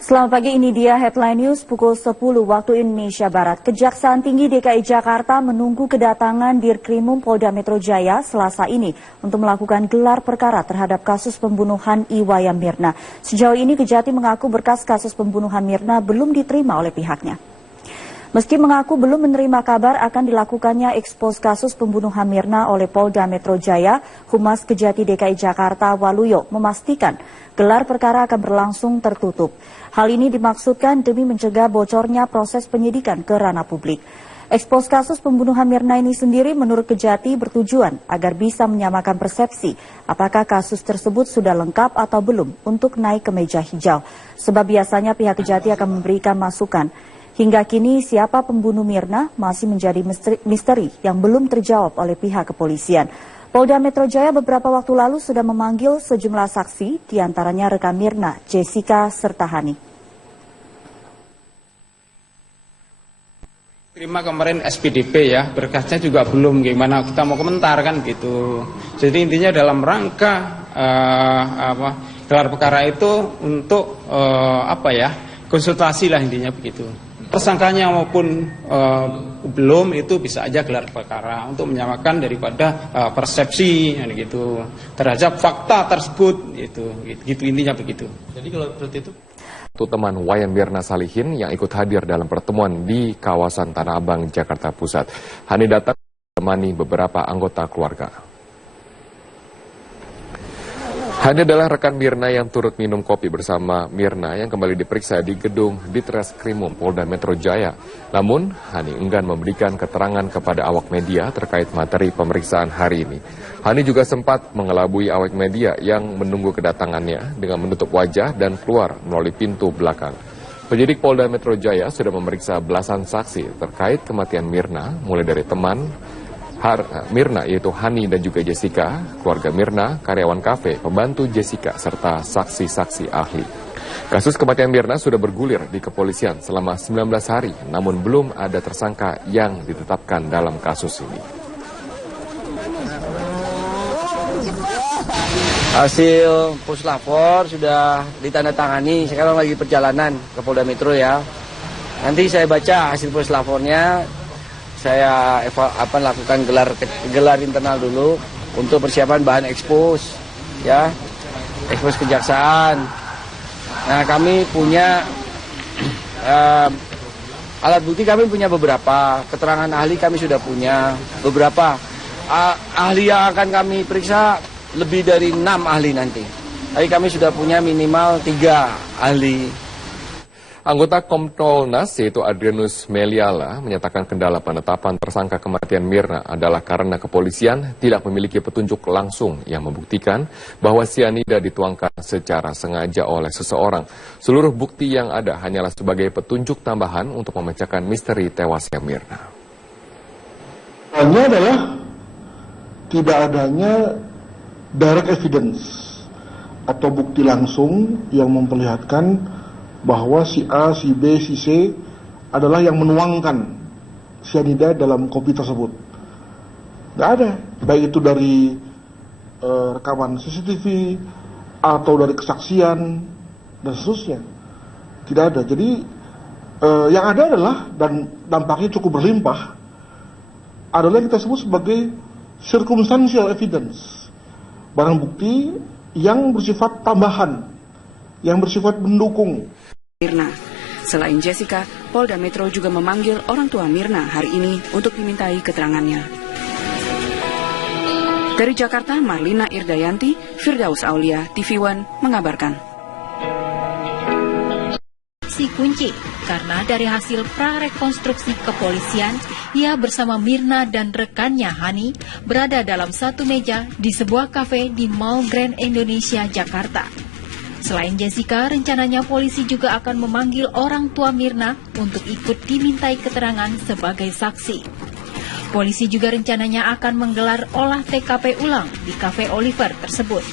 Selamat pagi, ini dia headline news pukul 10 waktu Indonesia Barat. Kejaksaan Tinggi DKI Jakarta menunggu kedatangan Dirkrimum Polda Metro Jaya Selasa ini untuk melakukan gelar perkara terhadap kasus pembunuhan Iwayan Mirna. Sejauh ini Kejati mengaku berkas kasus pembunuhan Mirna belum diterima oleh pihaknya. Meski mengaku belum menerima kabar akan dilakukannya ekspos kasus pembunuhan Mirna oleh Polda Metro Jaya, Humas Kejati DKI Jakarta Waluyo memastikan gelar perkara akan berlangsung tertutup. Hal ini dimaksudkan demi mencegah bocornya proses penyidikan ke ranah publik. Ekspos kasus pembunuhan Mirna ini sendiri menurut Kejati bertujuan agar bisa menyamakan persepsi apakah kasus tersebut sudah lengkap atau belum untuk naik ke meja hijau. Sebab biasanya pihak Kejati akan memberikan masukan. Hingga kini siapa pembunuh Mirna masih menjadi misteri yang belum terjawab oleh pihak kepolisian. Polda Metro Jaya beberapa waktu lalu sudah memanggil sejumlah saksi, diantaranya rekan Mirna, Jessica, serta Hani. Terima kemarin SPDP ya, berkasnya juga belum, gimana kita mau komentar kan gitu. Jadi intinya dalam rangka gelar perkara itu untuk konsultasi lah intinya begitu. Tersangkanya maupun belum itu bisa aja gelar perkara untuk menyamakan daripada persepsi gitu terhadap fakta tersebut gitu intinya begitu. Jadi kalau seperti itu. Teman Wayan Mirna Salihin yang ikut hadir dalam pertemuan di kawasan Tanah Abang, Jakarta Pusat. Hani datang menemani beberapa anggota keluarga. Hani adalah rekan Mirna yang turut minum kopi bersama Mirna yang kembali diperiksa di gedung Ditreskrimum Polda Metro Jaya. Namun, Hani enggan memberikan keterangan kepada awak media terkait materi pemeriksaan hari ini. Hani juga sempat mengelabui awak media yang menunggu kedatangannya dengan menutup wajah dan keluar melalui pintu belakang. Penyidik Polda Metro Jaya sudah memeriksa belasan saksi terkait kematian Mirna, mulai dari teman Mirna yaitu Hani dan juga Jessica, keluarga Mirna, karyawan kafe, pembantu Jessica, serta saksi-saksi ahli. Kasus kematian Mirna sudah bergulir di kepolisian selama 19 hari, namun belum ada tersangka yang ditetapkan dalam kasus ini. Hasil puslapor sudah ditandatangani, sekarang lagi perjalanan ke Polda Metro ya. Nanti saya baca hasil puslapornya. Saya lakukan gelar internal dulu untuk persiapan bahan ekspos, ya, ekspos kejaksaan. Nah, kami punya alat bukti, kami punya beberapa, keterangan ahli kami sudah punya beberapa. Ahli yang akan kami periksa lebih dari 6 ahli nanti. Tapi kami sudah punya minimal 3 ahli. Anggota Kompolnas yaitu Adrianus Meliala menyatakan kendala penetapan tersangka kematian Mirna adalah karena kepolisian tidak memiliki petunjuk langsung yang membuktikan bahwa sianida dituangkan secara sengaja oleh seseorang. Seluruh bukti yang ada hanyalah sebagai petunjuk tambahan untuk memecahkan misteri tewasnya Mirna. Hanya adalah tidak adanya direct evidence atau bukti langsung yang memperlihatkan bahwa si A, si B, si C adalah yang menuangkan sianida dalam kopi tersebut. Nggak ada, baik itu dari rekaman CCTV atau dari kesaksian dan seterusnya. Tidak ada. Jadi yang ada adalah, dan dampaknya cukup berlimpah, adalah yang kita sebut sebagai circumstantial evidence, barang bukti yang bersifat tambahan, yang bersifat mendukung. Mirna. Selain Jessica, Polda Metro juga memanggil orang tua Mirna hari ini untuk dimintai keterangannya. Dari Jakarta, Marlina Irdayanti, Firdaus Aulia, TV One mengabarkan. Si kunci, karena dari hasil prarekonstruksi kepolisian, ia bersama Mirna dan rekannya Hani berada dalam satu meja di sebuah kafe di Mall Grand Indonesia, Jakarta. Selain Jessica, rencananya polisi juga akan memanggil orang tua Mirna untuk ikut dimintai keterangan sebagai saksi. Polisi juga rencananya akan menggelar olah TKP ulang di Cafe Oliver tersebut.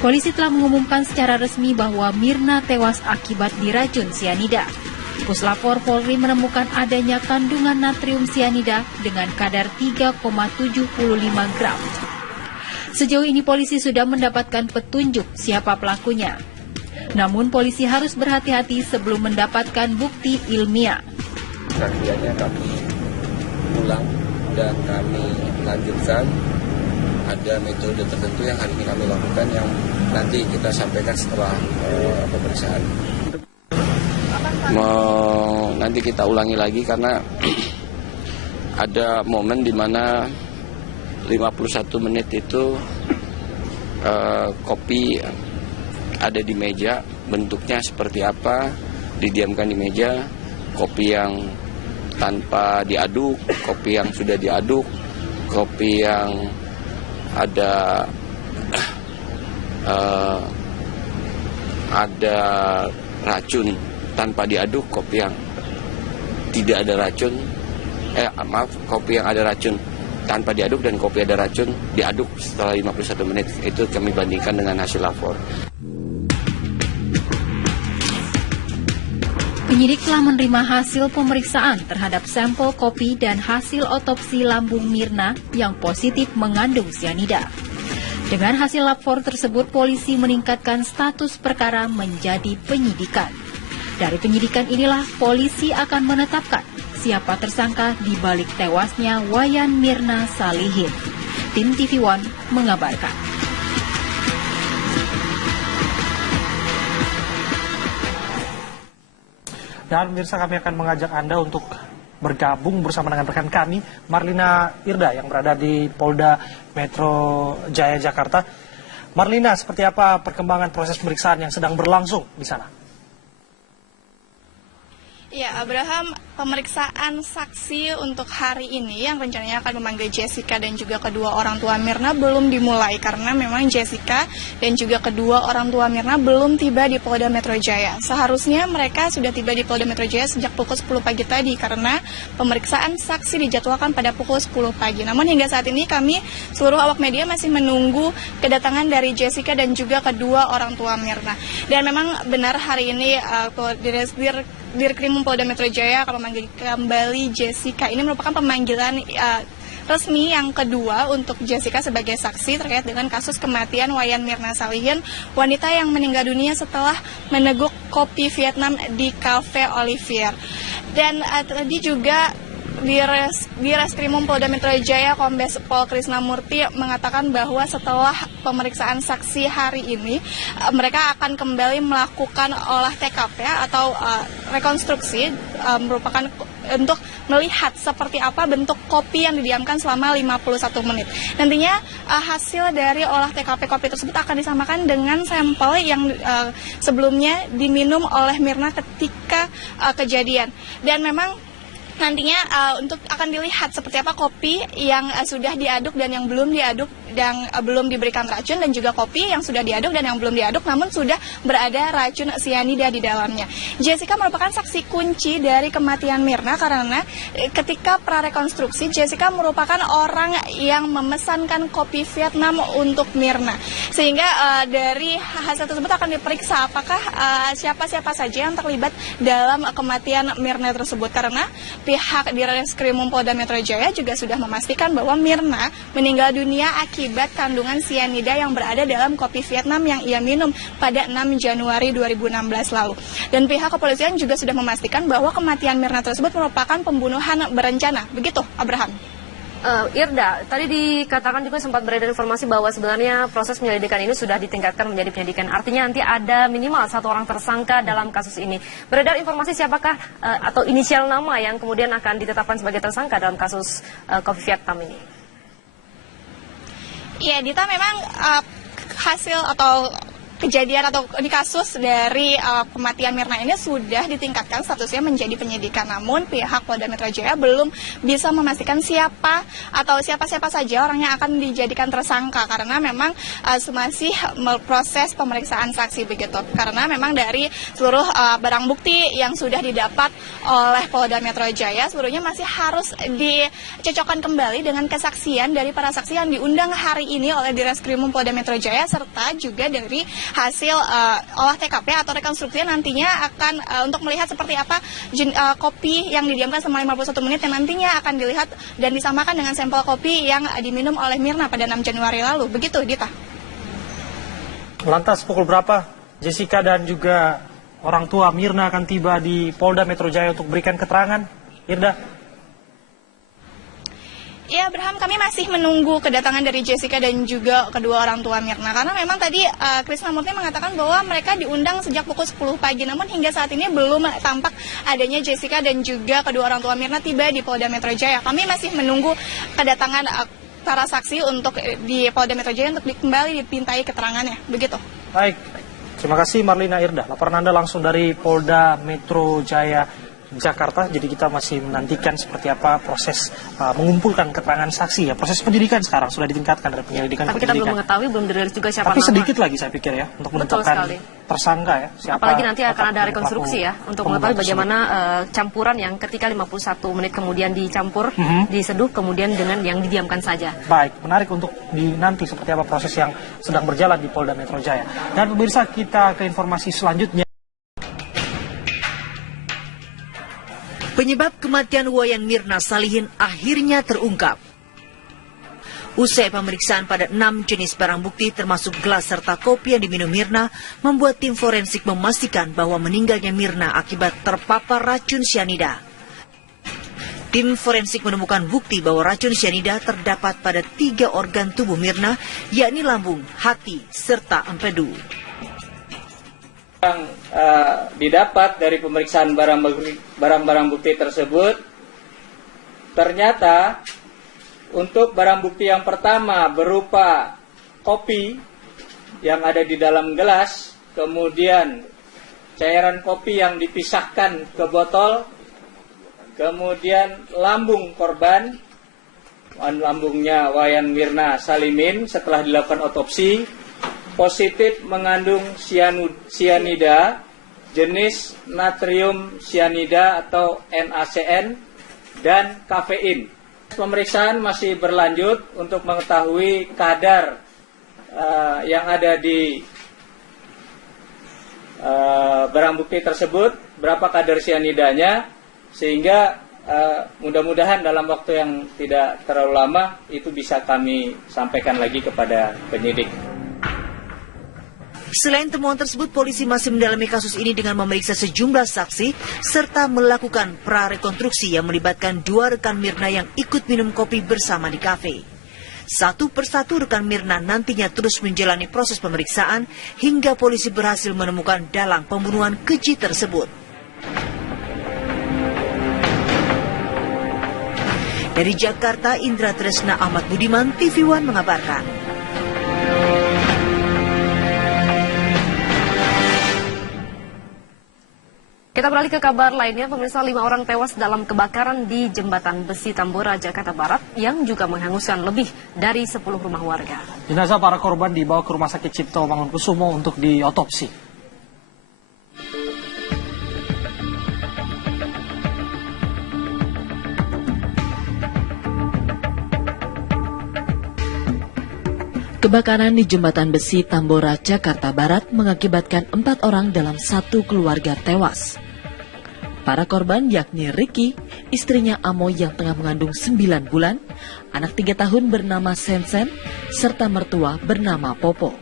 Polisi telah mengumumkan secara resmi bahwa Mirna tewas akibat diracun sianida. Puslapor Polri menemukan adanya kandungan natrium sianida dengan kadar 3,75 gram. Sejauh ini polisi sudah mendapatkan petunjuk siapa pelakunya. Namun polisi harus berhati-hati sebelum mendapatkan bukti ilmiah. Kajiannya kami ulang dan kami lanjutkan. Ada metode tertentu yang hari ini kami lakukan yang nanti kita sampaikan setelah pemeriksaan. Nanti kita ulangi lagi karena ada momen di mana 51 menit itu kopi ada di meja, bentuknya seperti apa, didiamkan di meja, kopi yang tanpa diaduk, kopi yang sudah diaduk, kopi yang ada racun tanpa diaduk, kopi yang tidak ada racun, kopi yang ada racun tanpa diaduk dan kopi ada racun diaduk setelah 51 menit. Itu kami bandingkan dengan hasil lapor. Penyidik telah menerima hasil pemeriksaan terhadap sampel kopi dan hasil otopsi lambung Mirna yang positif mengandung sianida. Dengan hasil lapor tersebut, polisi meningkatkan status perkara menjadi penyidikan. Dari penyidikan inilah polisi akan menetapkan siapa tersangka di balik tewasnya Wayan Mirna Salihin. Tim TV One mengabarkan. Dan pemirsa, kami akan mengajak Anda untuk bergabung bersama dengan rekan kami, Marlina Irda, yang berada di Polda Metro Jaya, Jakarta. Marlina, seperti apa perkembangan proses pemeriksaan yang sedang berlangsung di sana? Ya, Abraham, pemeriksaan saksi untuk hari ini yang rencananya akan memanggil Jessica dan juga kedua orang tua Mirna belum dimulai karena memang Jessica dan juga kedua orang tua Mirna belum tiba di Polda Metro Jaya. Seharusnya mereka sudah tiba di Polda Metro Jaya sejak pukul 10 pagi tadi karena pemeriksaan saksi dijadwalkan pada pukul 10 pagi. Namun hingga saat ini kami seluruh awak media masih menunggu kedatangan dari Jessica dan juga kedua orang tua Mirna. Dan memang benar hari ini Dirkrimum Polda Metro Jaya akan memanggil kembali Jessica. Ini merupakan pemanggilan resmi yang kedua untuk Jessica sebagai saksi terkait dengan kasus kematian Wayan Mirna Salihin, wanita yang meninggal dunia setelah meneguk kopi Vietnam di Cafe Olivier. Dan tadi juga di Reskrimum Polda Metro Jaya, Kombes Pol Krisnamurti mengatakan bahwa setelah pemeriksaan saksi hari ini, mereka akan kembali melakukan olah TKP atau rekonstruksi, merupakan untuk melihat seperti apa bentuk kopi yang didiamkan selama 51 menit. Nantinya hasil dari olah TKP kopi tersebut akan disamakan dengan sampel yang sebelumnya diminum oleh Mirna ketika kejadian. Dan memang nantinya untuk akan dilihat seperti apa kopi yang sudah diaduk dan yang belum diaduk dan belum diberikan racun, dan juga kopi yang sudah diaduk dan yang belum diaduk namun sudah berada racun sianida di dalamnya. Jessica merupakan saksi kunci dari kematian Mirna karena ketika prarekonstruksi Jessica merupakan orang yang memesankan kopi Vietnam untuk Mirna. Sehingga dari hasil tersebut akan diperiksa apakah siapa-siapa saja yang terlibat dalam kematian Mirna tersebut, karena pihak di Reskrimum Polda Metro Jaya juga sudah memastikan bahwa Mirna meninggal dunia akibat kandungan sianida yang berada dalam kopi Vietnam yang ia minum pada 6 Januari 2016 lalu. Dan pihak kepolisian juga sudah memastikan bahwa kematian Mirna tersebut merupakan pembunuhan berencana. Begitu, Abraham. Irda, tadi dikatakan juga sempat beredar informasi bahwa sebenarnya proses penyelidikan ini sudah ditingkatkan menjadi penyidikan. Artinya nanti ada minimal satu orang tersangka dalam kasus ini. Beredar informasi siapakah atau inisial nama yang kemudian akan ditetapkan sebagai tersangka dalam kasus kopi Vietnam ini? Ya, Dita, memang hasil atau kejadian atau ini kasus dari kematian Mirna ini sudah ditingkatkan statusnya menjadi penyidikan. Namun pihak Polda Metro Jaya belum bisa memastikan siapa atau siapa-siapa saja orang yang akan dijadikan tersangka karena memang masih proses pemeriksaan saksi begitu. Karena memang dari seluruh barang bukti yang sudah didapat oleh Polda Metro Jaya seluruhnya masih harus dicocokkan kembali dengan kesaksian dari para saksi yang diundang hari ini oleh Direskrimum Polda Metro Jaya serta juga dari hasil olah TKP atau rekonstruksi nantinya akan untuk melihat seperti apa kopi yang didiamkan selama 51 menit yang nantinya akan dilihat dan disamakan dengan sampel kopi yang diminum oleh Mirna pada 6 Januari lalu. Begitu, Dita. Lantas pukul berapa Jessica dan juga orang tua Mirna akan tiba di Polda Metro Jaya untuk berikan keterangan. Irda. Ya, Abraham, kami masih menunggu kedatangan dari Jessica dan juga kedua orang tua Mirna. Karena memang tadi Krisnamurti mengatakan bahwa mereka diundang sejak pukul 10 pagi. Namun hingga saat ini belum tampak adanya Jessica dan juga kedua orang tua Mirna tiba di Polda Metro Jaya. Kami masih menunggu kedatangan para saksi untuk di Polda Metro Jaya untuk kembali dipintai keterangannya. Begitu. Baik, terima kasih Marlina Irda. Laporan Anda langsung dari Polda Metro Jaya Jakarta. Jadi kita masih menantikan seperti apa proses mengumpulkan keterangan saksi ya. Proses penyidikan sekarang sudah ditingkatkan dari penyelidikan. Tapi kita belum mengetahui, belum dirilis juga siapa Tapi nama. sedikit lagi saya pikir ya untuk menetapkan tersangka ya. Siapa, apalagi nanti akan ada rekonstruksi ya untuk mengetahui bagaimana campuran yang ketika 51 menit kemudian dicampur, diseduh kemudian dengan yang didiamkan saja. Baik, menarik untuk nanti seperti apa proses yang sedang berjalan di Polda Metro Jaya. Dan pemirsa, kita ke informasi selanjutnya. Penyebab kematian Wayan Mirna Salihin akhirnya terungkap. Usai pemeriksaan pada 6 jenis barang bukti termasuk gelas serta kopi yang diminum Mirna, membuat tim forensik memastikan bahwa meninggalnya Mirna akibat terpapar racun cyanida. Tim forensik menemukan bukti bahwa racun cyanida terdapat pada 3 organ tubuh Mirna, yakni lambung, hati, serta empedu. Yang didapat dari pemeriksaan barang-barang bukti tersebut, ternyata untuk barang bukti yang pertama berupa kopi yang ada di dalam gelas, kemudian cairan kopi yang dipisahkan ke botol, kemudian lambung korban, lambungnya Wayan Mirna Salihin setelah dilakukan otopsi, positif mengandung cyanida jenis natrium cyanida atau NaCN dan kafein. Pemeriksaan masih berlanjut untuk mengetahui kadar yang ada di barang bukti tersebut, berapa kadar cyanidanya, sehingga mudah-mudahan dalam waktu yang tidak terlalu lama itu bisa kami sampaikan lagi kepada penyidik. Selain temuan tersebut, polisi masih mendalami kasus ini dengan memeriksa sejumlah saksi serta melakukan prarekonstruksi yang melibatkan 2 rekan Mirna yang ikut minum kopi bersama di kafe. Satu persatu rekan Mirna nantinya terus menjalani proses pemeriksaan hingga polisi berhasil menemukan dalang pembunuhan keji tersebut. Dari Jakarta, Indra Tresna Ahmad Budiman, TV One mengabarkan. Kita beralih ke kabar lainnya, pemirsa, 5 orang tewas dalam kebakaran di Jembatan Besi Tambora, Jakarta Barat yang juga menghanguskan lebih dari 10 rumah warga. Jenazah para korban dibawa ke Rumah Sakit Cipto Mangunkusumo untuk diotopsi. Kebakaran di Jembatan Besi Tambora, Jakarta Barat mengakibatkan 4 orang dalam satu keluarga tewas. Para korban yakni Ricky, istrinya Amo yang tengah mengandung 9 bulan, anak 3 tahun bernama Sensen, serta mertua bernama Popo.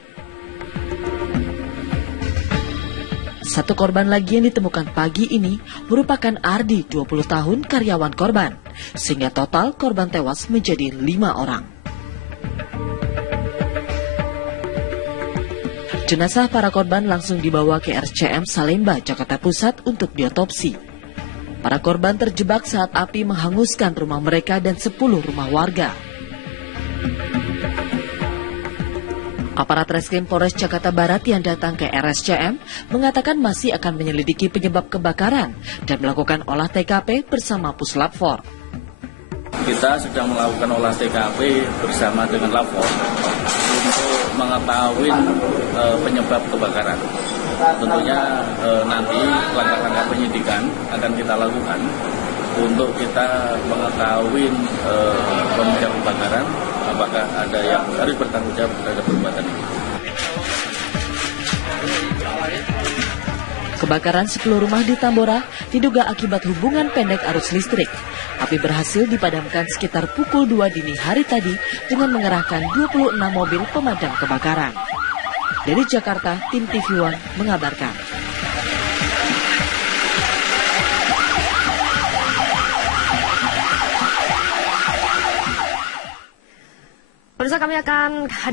Satu korban lagi yang ditemukan pagi ini merupakan Ardi, 20 tahun, karyawan korban, sehingga total korban tewas menjadi 5 orang. Jenazah para korban langsung dibawa ke RSCM Salemba, Jakarta Pusat untuk diotopsi. Para korban terjebak saat api menghanguskan rumah mereka dan 10 rumah warga. Aparat Reskrim Polres Jakarta Barat yang datang ke RSCM mengatakan masih akan menyelidiki penyebab kebakaran dan melakukan olah TKP bersama Puslap 4. Kita sedang melakukan olah TKP bersama dengan Lapor untuk mengetahui penyebab kebakaran. Tentunya nanti langkah-langkah penyidikan akan kita lakukan untuk kita mengetahui penyebab kebakaran, apakah ada yang harus bertanggung jawab terhadap perbuatan ini. Kebakaran 10 rumah di Tambora diduga akibat hubungan pendek arus listrik. Api berhasil dipadamkan sekitar pukul 2 dini hari tadi dengan mengerahkan 26 mobil pemadam kebakaran. Dari Jakarta, tim TV One mengabarkan. Pemirsa, kami akan hadir